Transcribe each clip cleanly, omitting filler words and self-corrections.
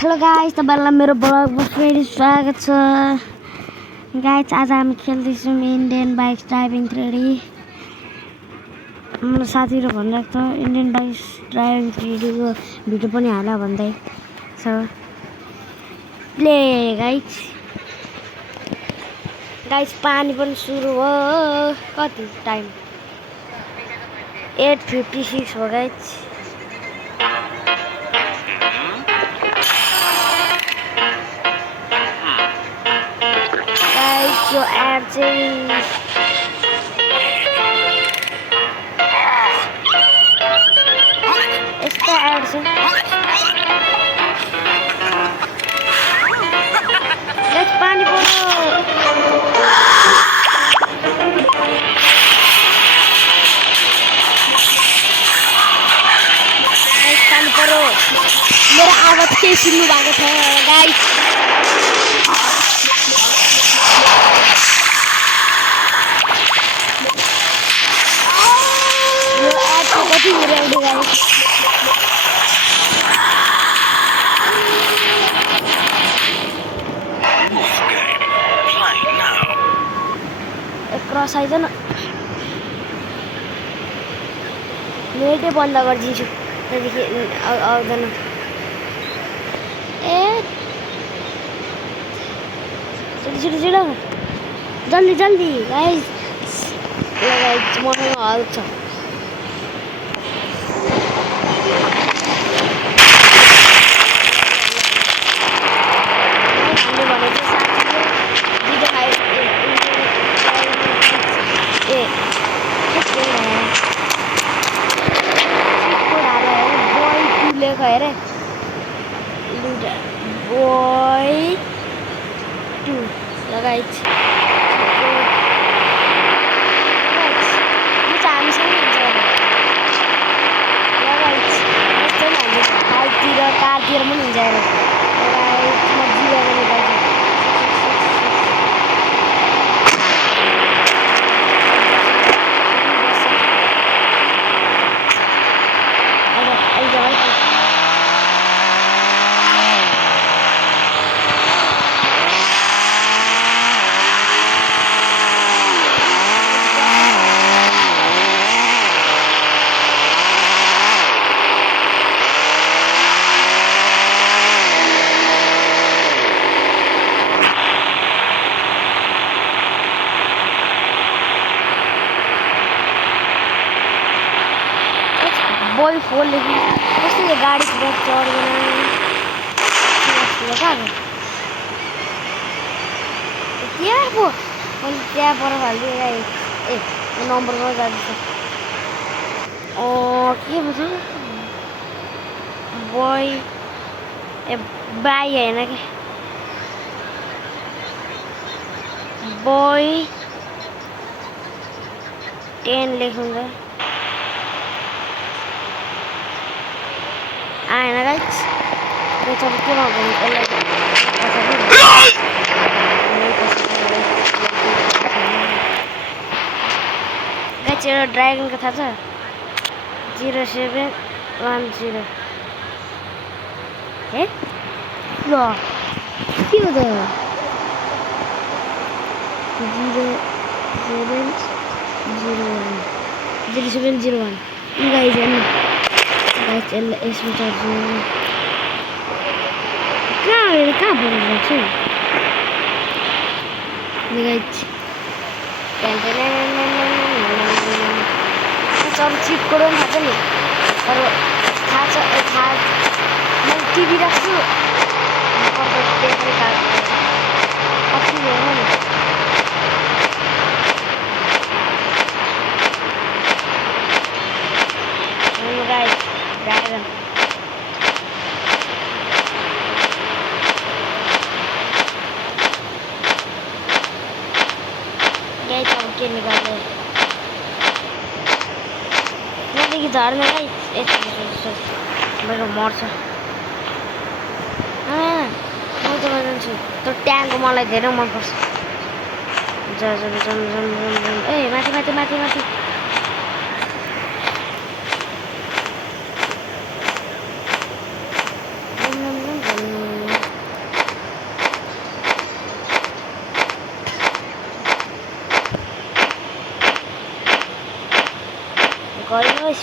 Hello guys, तपाईँहरूलाई मेरो ब्लगमा फेरि स्वागत छ। गाइस, आज हामी खेल्दैछौँ इन्डियन बाइक ड्राइभिङ 3D। मेरो साथीहरू भनिरहेको छ इन्डियन बाइक ड्राइभिङ 3D को भिडियो पनि हाल भन्दै छ। प्ले गाइस पानी पनि सुरु हो। कति टाइम 8:56 हो गाइस। यो एड चाहिँ यस्तो एड छ। गाइस पानी पर्यो। गाइस पानी पर्यो। मेरो आवाज के सुन्नु भएको छ गाइस? कति उडाउँदै गाइस। क्रस आइजन नेटै बन्द गरिदिन्छु त्यहाँदेखि आउँदैन। ए छिटो जल्दी गाइस। मसँग हल छ। अरे बोय 2 लगाइछ। यो चाहिँ हामीसँग हुन्छ लगाइछ। यस्तो पनि हुन्छ बाइकतिर कारतिर पनि हुन्छ। म जिरो लगाइछ। बोल फोन लेकिन कस्तो यो गाडी चढ्दैन। क्या पो मैले त्यहाँ पर हाल्दिएँ गाइस। ए नम्बरमा जाँदैछ। के भन्छ बोय ए बाई होइन कि बोय 10 लेखुन्छ आएन गाइस। यो चाहिँ के भन्नु गाइस एउटा ड्राइभिङको थाहा छ 0710 हे ल के हो त 0701 गाइस हेर्नु गाइस यसमा चढ्छु। कहाँ बोल्छु चल चिपको पनि थाहा छ नि। तर थाहा छ मैले टिभी राख्छु कति हेर्नु नि। गाइस ड्राइभर के निकाल्दै यहाँदेखि झर्ने गाइस। मेरो मर्छ। म त जान्छु त्यो ट्याङ्क मलाई धेरै मनपर्छ। ए माथि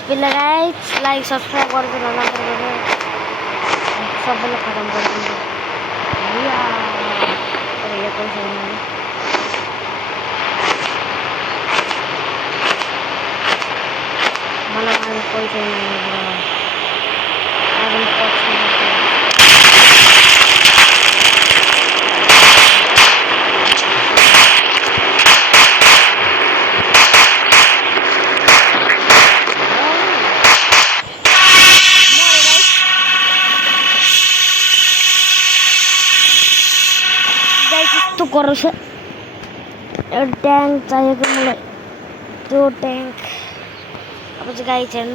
पहिला गाइस लाइक सब्सक्राइब गरिदिनु होला तपाईँले सबैले खतम गरिदिनु या तर यो पैसा मलाई पैसा यस्तो कराउँछ एउटा ट्याङ्क चाहिएको मलाई त्यो ट्याङ्क अब चाहिँ गाई छैन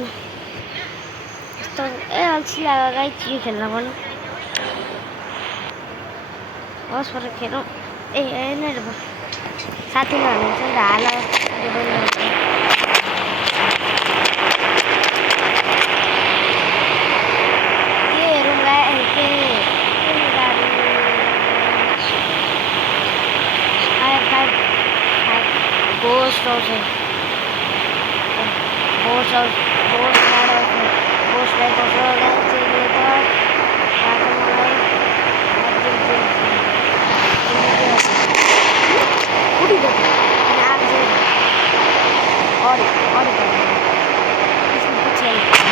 यस्तो अल्छी लाग्यो गाई के खेल्न पनि होस् पर खेलौँ होइन साथीले भन्नुहुन्छ नि त हाल के हेरौँ गाई के Ghost also. Ghost also. Ghost not also. Ghost like also. Let's see later. What is that? An answer. Audi. This is the chain.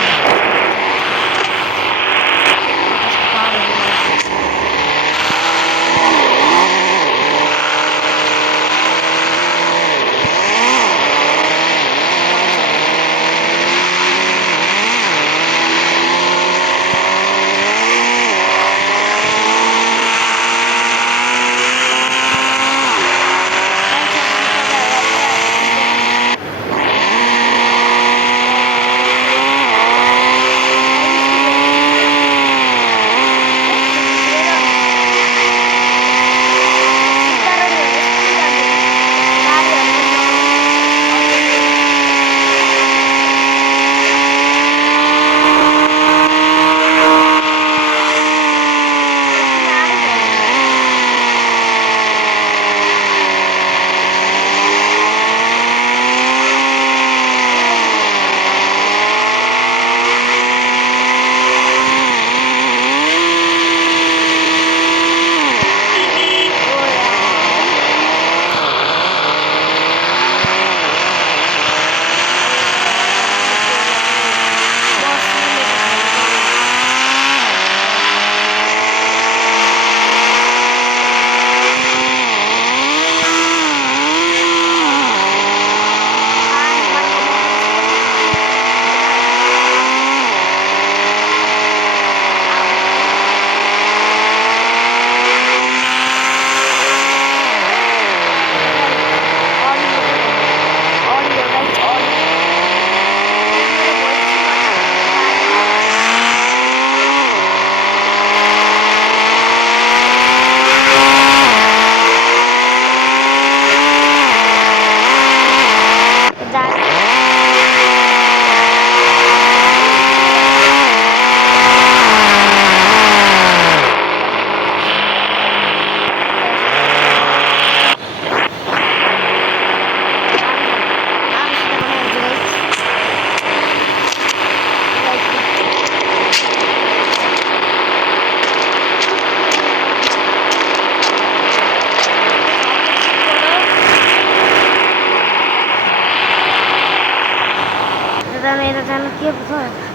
के पो छ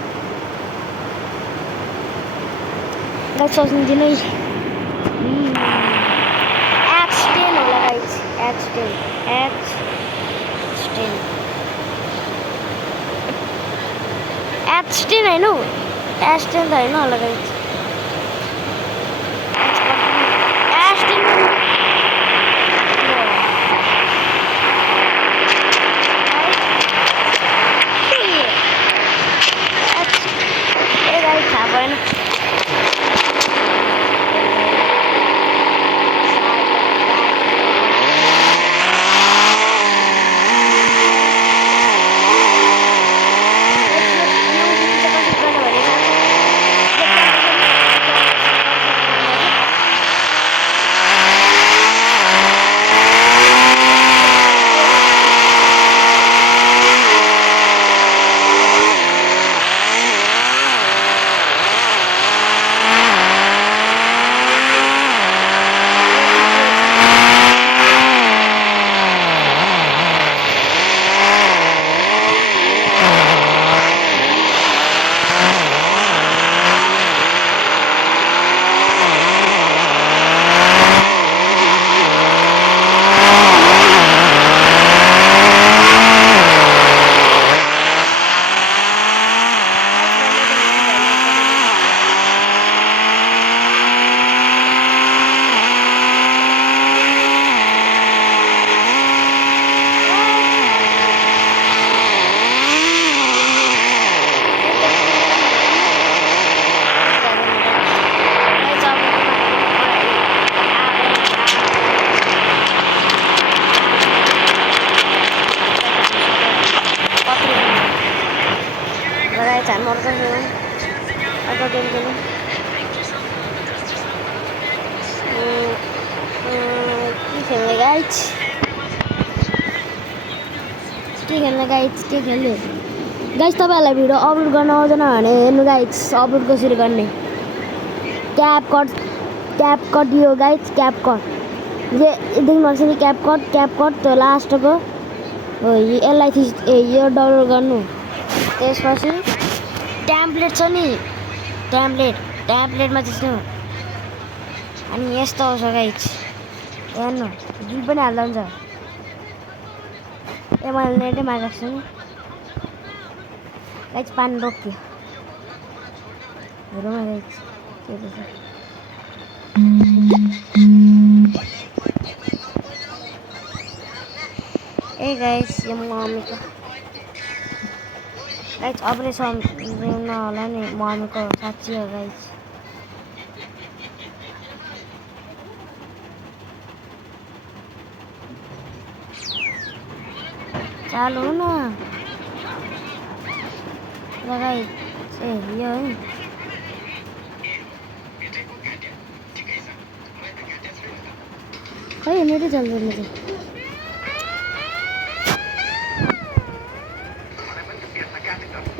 गाइस सोच्नु नै X10 होला गाइस X10 हैन हौ X10 त हैन होला गाइस गाइस के खेल्ने गाइस के खेल्ने गाइस तपाईहरुलाई भिडियो अपलोड गर्न आउँदैन भने हेर्नु गाइस अपलोड कसरी गर्ने cap cut yo guys cap cut ये देख्नुहुन्छ नि क्याप कट त्यो लास्टको हो यसलाई यो डाउनलोड गर्नु त्यसपछि टेम्प्लेट छ नि टेम्प्लेटमा थिच्नु अनि यस्तो आउँछ गाइस हेर्नु जुन पनि हाल्दा हुन्छ ए मैले नेटै मागेको छु नि गाइस पानी रोक्यो हेरौँ गाइस के छ ए गाइस यो मम्मीको गाइस अपने सम्झिन होला नि मम्मीको साँच्ची हो गाइस चालू हो न गाइस ए यो है खै नेटै चल्दैन त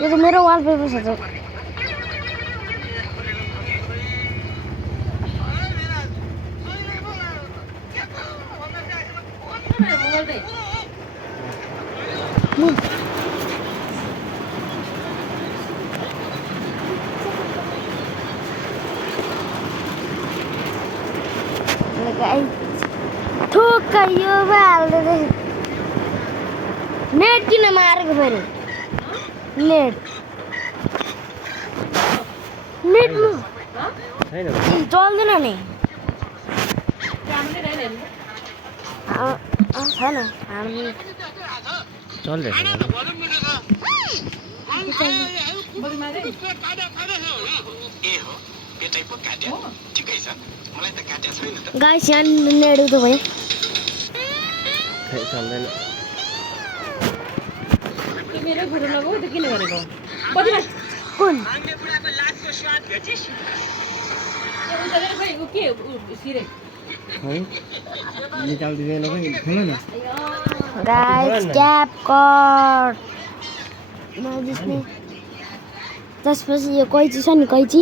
यो त मेरो वालपेपर छ त ठोक्क यो हाल्दै नेट किन मारेको फेरि नेट चल्दैन नि छैन गाइस यहाँ नेट त भयो चल्दैन मेरो फोटो लगाऊ त किन गरेको कति कुन गाइस क्याप कट नजिस्ने त्यसपछि यो कैची छ नि कैची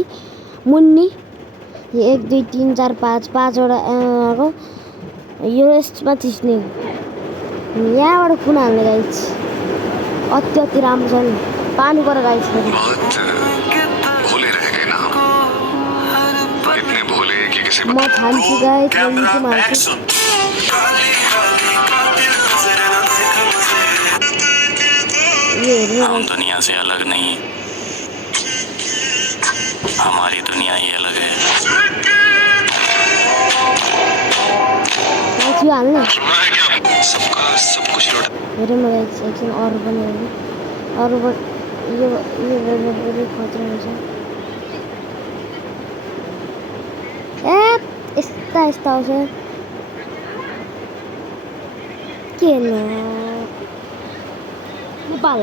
मुन्नी यो 1 2 3 4 5 पाँचवटा को यो यसमा थिच्ने यहाँबाट कुन हाल्ने गाइस अति राम्रो छ नि पानी पर गाइस म खान्छु गाइस हम दुनिया से अलग नहीं हमारी दुनिया ही अलग है हाल्ने सबका सब कुछ हेरौँ न गाइस एकछिन अरू पनि अरूबाट यो खतरा हुन्छ यस्ता आउँछ के Nepal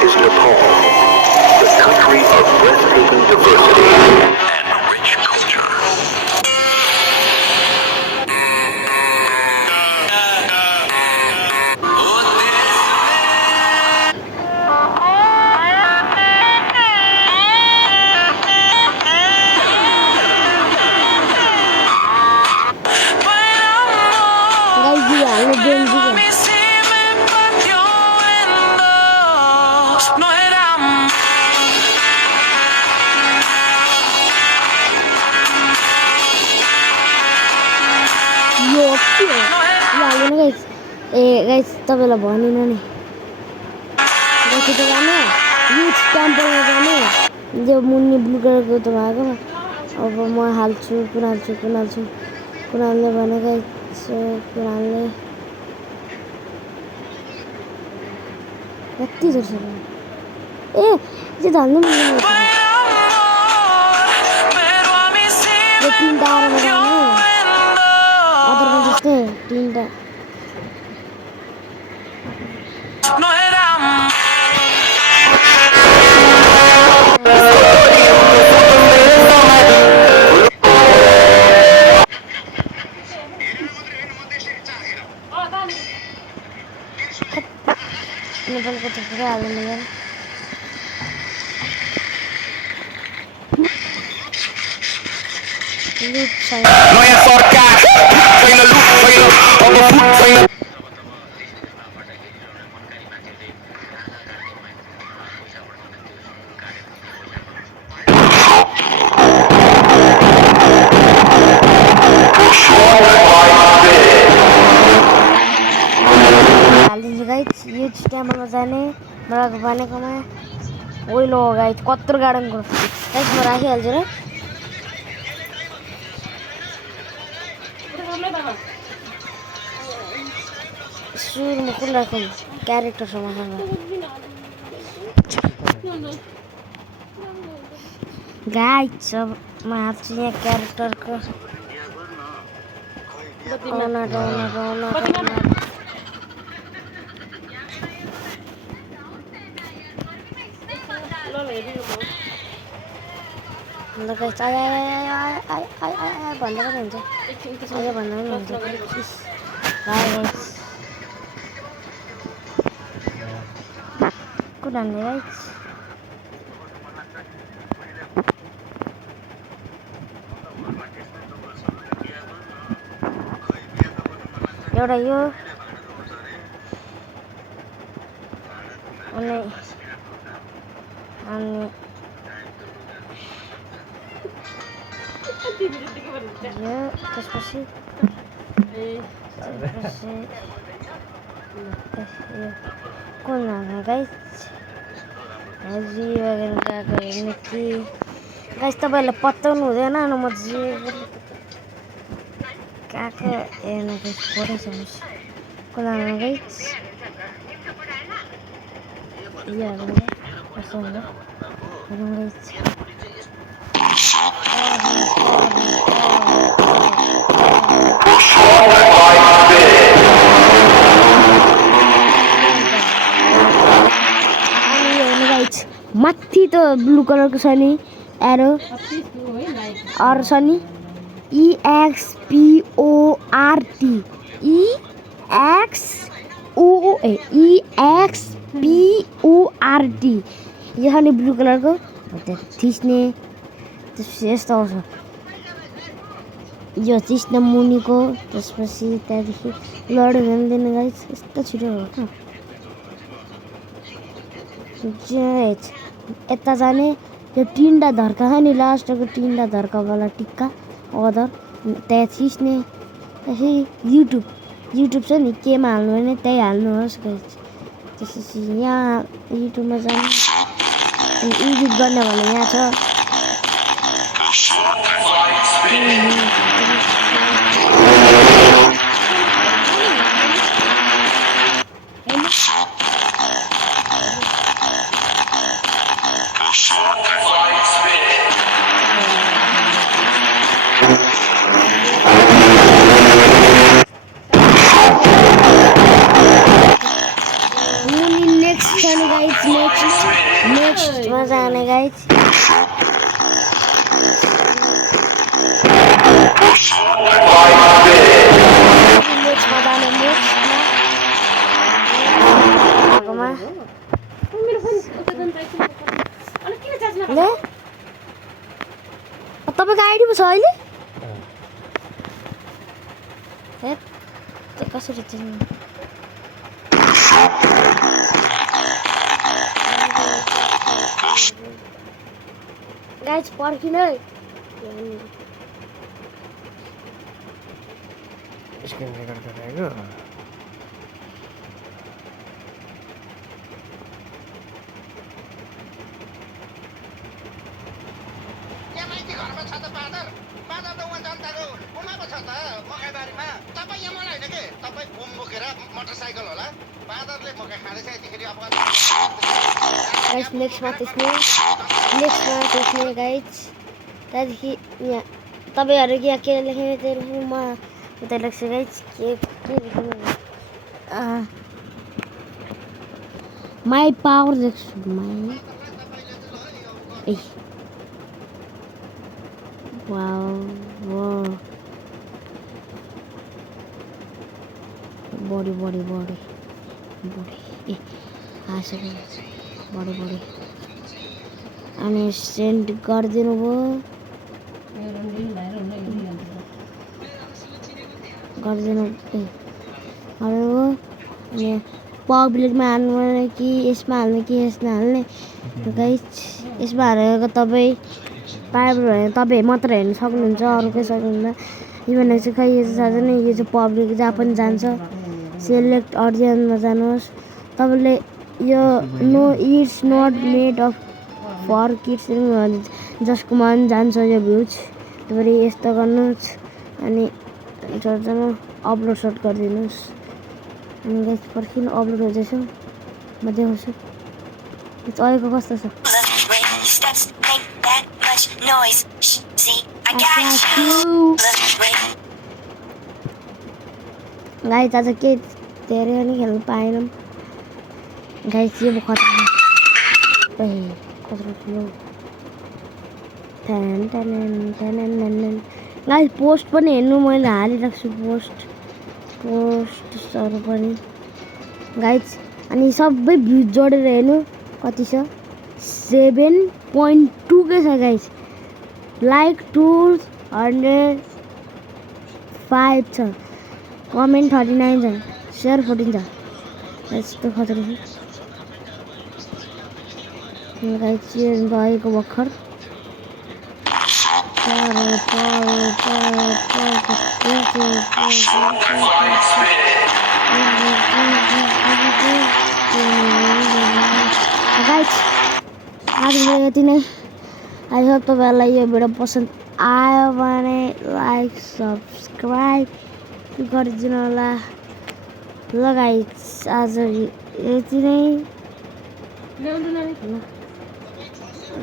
Is Nepal, the country of breathtaking diversity and rich culture. Guys तपाईलाई भनिन नि गाइस जाने युथ टेम्पलमा जाने जो मुन्नी ब्लू कलरको त भएको अब म हाल्छु कुन हाल्ने भने गाइस कुन हाल्ने कति जोर छ ए जे हाल्नु मिल्दैन यो तीनटा आराममा जाने अदर पनि जस्तै तीनटा लेभलको त पुरै हाल्नु यार लुट छैन नयाँ सरकार छैन, लुट छैन, अब फुट छैन। हालिदिन्छु गाइस यो च्यानलमा जाने मलाई भनेकोमा ओइलो गाइस कत्रो गार्डनको गाइस म राखिहाल्छु र सुरुमा कुन राखौँ क्यारेक्टरसँग गाइस अब म हाल्छु यहाँ क्यारेक्टरको ल गाइस आय भन्दा पनि हुन्छ आयो भन्दा पनि हुन्छ गाइस कुन हाल्ने गाइस एउटा यो अनि यो त्यसपछि कुन हाल्ने गाइस जी वगेर गएको हेर्ने कि गाइस तपाईँहरूले पत्याउनु हुँदैन न म जे कहाँ हेर्नु गाइस फोटो समस्या कुन हाल्ने गाइस यो हाल्ने कस्तो हुन्छ हेरौँ गाइस माथि त ब्लू कलरको छ नि एरो अरू छ नि EXPORT EXPORT यो छ नि ब्लू कलरको थिच्ने त्यसपछि यस्तो आउँछ यो थिच्ने मुनिको त्यसपछि त्यहाँदेखि लड्यो भने गाइस यस्तो छिटो हो त यता जाने यो तिनवटा धर्का छ नि लास्टको तिनवटा धर्कावाला टिक्का अदर त्यहाँ थिच्ने त्यसपछि युट्युब छ नि केमा हाल्नु भने त्यही हाल्नुहोस् गाइस त्यसपछि यहाँ युट्युबमा जाने एडिट गर्ने भने यहाँ छ नेक्स्ट मजा आने गाइस तपाईँको आइडी पो छ अहिले कसरी चिन्नु गाइस पर्खिन है स्क्रिन रेकर्ड गरेको घरमा छ त बाँदर बाँदर त उहाँ जनताको गुमाएको छ त मकैबारीमा तपाईँ यहाँ मलाई होइन के तपाईँ घुम बोकेर मोटरसाइकल होला बाँदरले मकै खाँदैछ यतिखेरि अब गाइस नेक्स्टमा त्यसले गाइस त्यहाँदेखि यहाँ तपाईँहरू यहाँ के लेख्ने त्यो म उता लेख्छु गाइस के लेख्नु माई पावर लेख्छु माई ए वाओ बडी ए हाँसेको बढी बढी अनि सेन्ड गरिदिनु भयो गरिदिनु भयो अनि पब्लिकमा हाल्नु भने कि यसमा हाल्ने कि यसमा हाल्ने गाइस यसमा हालेको तपाईँ प्राइभेट भने तपाईँ मात्र हेर्न सक्नुहुन्छ अरू केही सक्नुहुन्न यो भनेको चाहिँ खै यो चाहिँ थाहा छैन यो चाहिँ पब्लिक जहाँ पनि जान्छ सेलेक्ट अडियन्समा जानुहोस् तपाईँले यो know it's not made of for kids जसको मन जान्छ यो भ्युज तपाईँले यस्तो गर्नुहोस् अनि सबजना अपलोड सर्ट गरिदिनुहोस् अनि गाइस पर्खिनु अपलोड हुँदैछ म देखाउँछु अहिलेको कस्तो छ गाइस आज केही धेरै पनि खेल्नु पाएनौँ गाइस यो खतरा खतरा ठुलो गाइस पोस्ट पनि हेर्नु मैले हालिराख्छु पोस्टहरू पनि गाइस अनि सबै भ्युज जोडेर हेर्नु कति छ 7.2 के छ गाइस लाइक 205 छ कमेन्ट 39 छ सेयर 14 छ यस्तो खतरा छ गाइस यो भएको भर्खर गाइस आज यति नै आई होप तपाईँहरूलाई यो भिडियो पसन्द आयो भने लाइक सब्सक्राइब गरिदिनु होला ल गाइस आज यति नै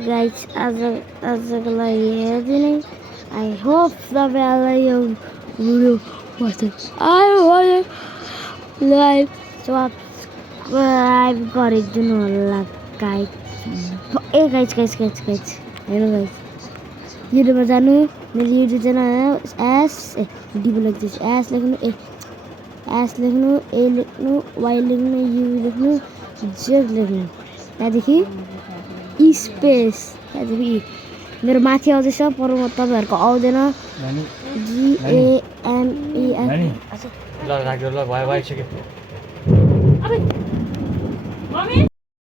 गाइस आजको लागि यति नै आई होप तपाईँहरूलाई यो भिडियो पसन्द आयो भने लाइक सब्सक्राइब गरिदिनु होला गाइस गाइस हेर्नु गाइस युट्युबमा जानु मेरो युट्युब च्यानल एस डिबो लेख्दैछु एस लेख्नु एस लेख्नु ए लेख्नु वाइ लेख्नु यु लेख्नु जेड लेख्नु त्यहाँदेखि स्पेस त्यहाँदेखि मेरो माथि आउँदैछ पर तपाईँहरूको आउँदैन GAMEN